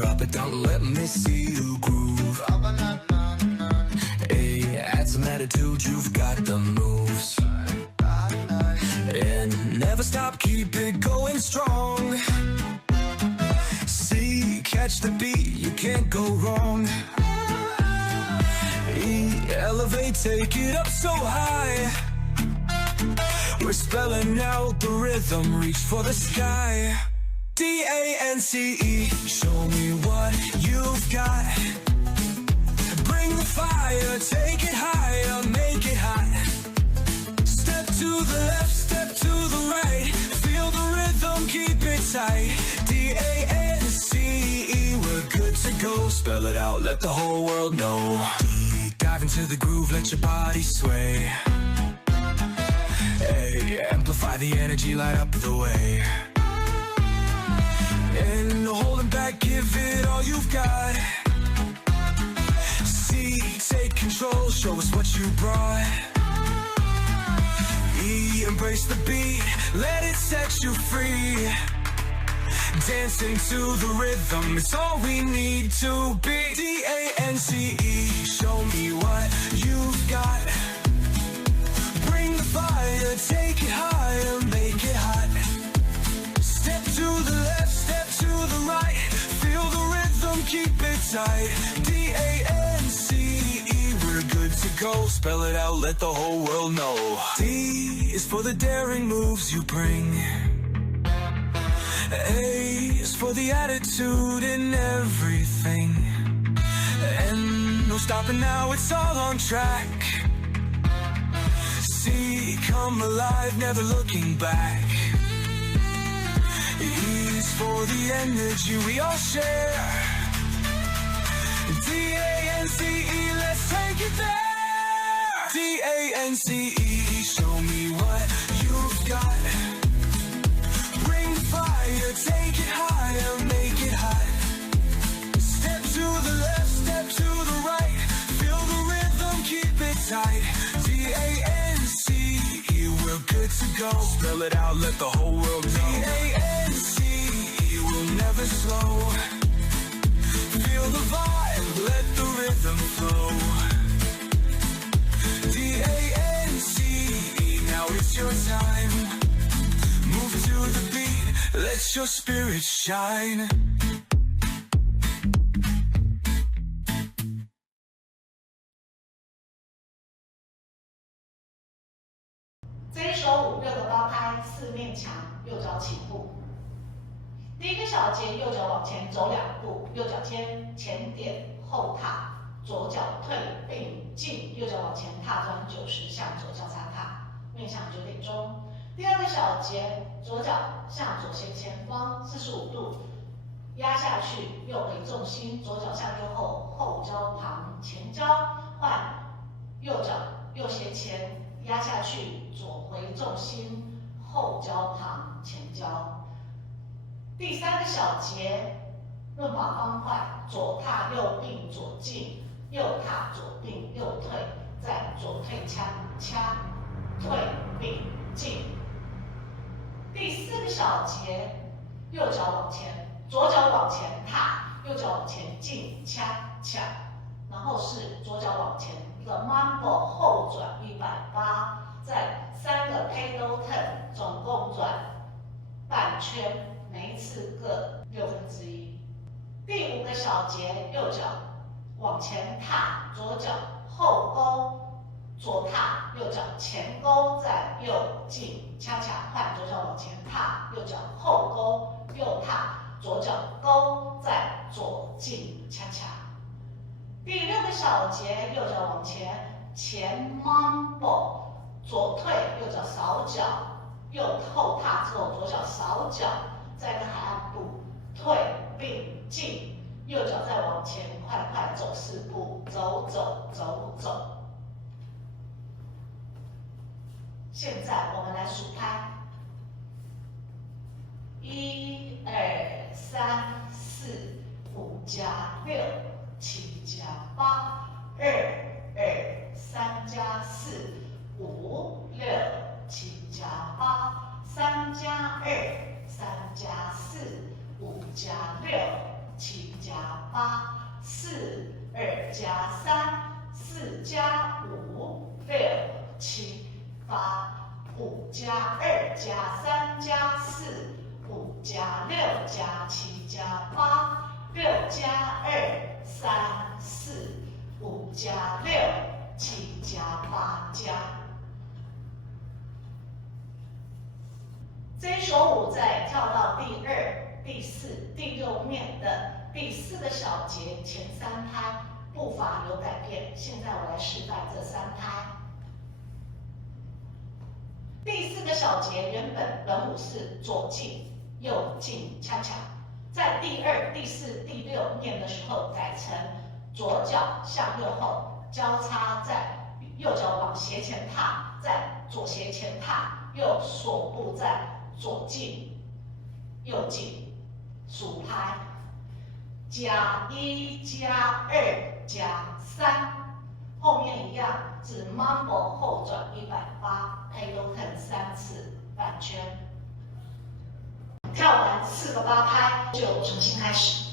drop it down, let me see you groove. Hey, add some attitude, you've got the moves. And never stop, keep it going strong. See, catch the beat, you can't go wrong. E, elevate, take it up so high. We're spelling out the rhythm, reach for the sky. D-A-N-C-E, show me what you've got. Bring the fire, take it higher, make it hot. Step to the left, step to the right. Feel the rhythm, keep it tight. D-A-N-C-E, we're good to go. Spell it out, let the whole world know. D, dive into the groove, let your body sway. A, amplify the energy, light up the way. And no holding back, give it all you've got. C, take control, show us what you brought. E, embrace the beat, let it set you free. Dancing to the rhythm, it's all we need to be. D-A-N-C-E, show me what you've got. Bring the fire, take it higher, make it hot. Step to the left, step to the right. Feel the rhythm, keep it tight. D-A-N-C-E, we're good to go. Spell it out, let the whole world know. D is for the daring moves you bring. A is for the attitude in everything. And no stopping now, it's all on track. C, come alive, never looking back. E is for the energy we all share. D-A-N-C-E, let's take it there. D-A-N-C-E, show me what you've got. Bring the fire, take it higher, make it hot. Step to the left, step to the right. Feel the rhythm, keep it tight. D-A-N-C-E, we're good to go. Spell it out, let the whole world know. D-A-N-C-E, we'll never slow. Feel the vibe, let the rhythm flow. D-A-N-C-E, now it's your time. Move to the beat, let your spirit shine. 这一首舞6个八拍4面墙，右脚起步。第一个小节，右脚往前走2步，右脚尖前点后踏，左脚退并进，右脚往前踏转90向左交叉踏，面向9点钟。第二个小节，左脚向左斜前方45度压下去，右回重心，左脚向右后，后交旁前交，换右脚右斜前压下去，左回重心，后交旁前交。第三个小节，论法方块，左踏右并左进，右踏左并右退，再左退掐掐，退并进。第四个小节，右脚往前，左脚往前踏，右脚往前进掐掐，然后是左脚往前一个 mambo 后转180，再3个 pedal turn， 总共转半圈。每一次各1/6。第5个小节，右脚往前踏，左脚后勾，左踏，右脚前勾，再右进恰恰换左脚往前踏，右脚后勾，右踏，左脚勾，再左进恰恰。第6个小节，右脚往前，前 mambo， 左退，右脚扫脚，右后踏之后，左脚扫脚。再个海岸步，退并进，右脚再往前快快走4步，走走走走。现在我们来数拍，1、2、3、4、5加6、7加8、2、2、3加4、5、6、7加8、3加2。3加4，5加6，7加加2加3加4，5加6加7加8，6加2 3 4，5加6 7加8加。这一首舞再跳到第2、第4、第6面的第4个小节前3拍，步伐有改变。现在我来示范这3拍。第4个小节原本舞是左进右进恰恰，在第2、第4、第6面的时候改成左脚向右后交叉，在右脚往斜前踏，在左斜前踏，右锁步在左进右进，数拍加1加2加3，后面一样是 Mambo 后转180，配都看3次半圈。跳完4个8拍就重新开始。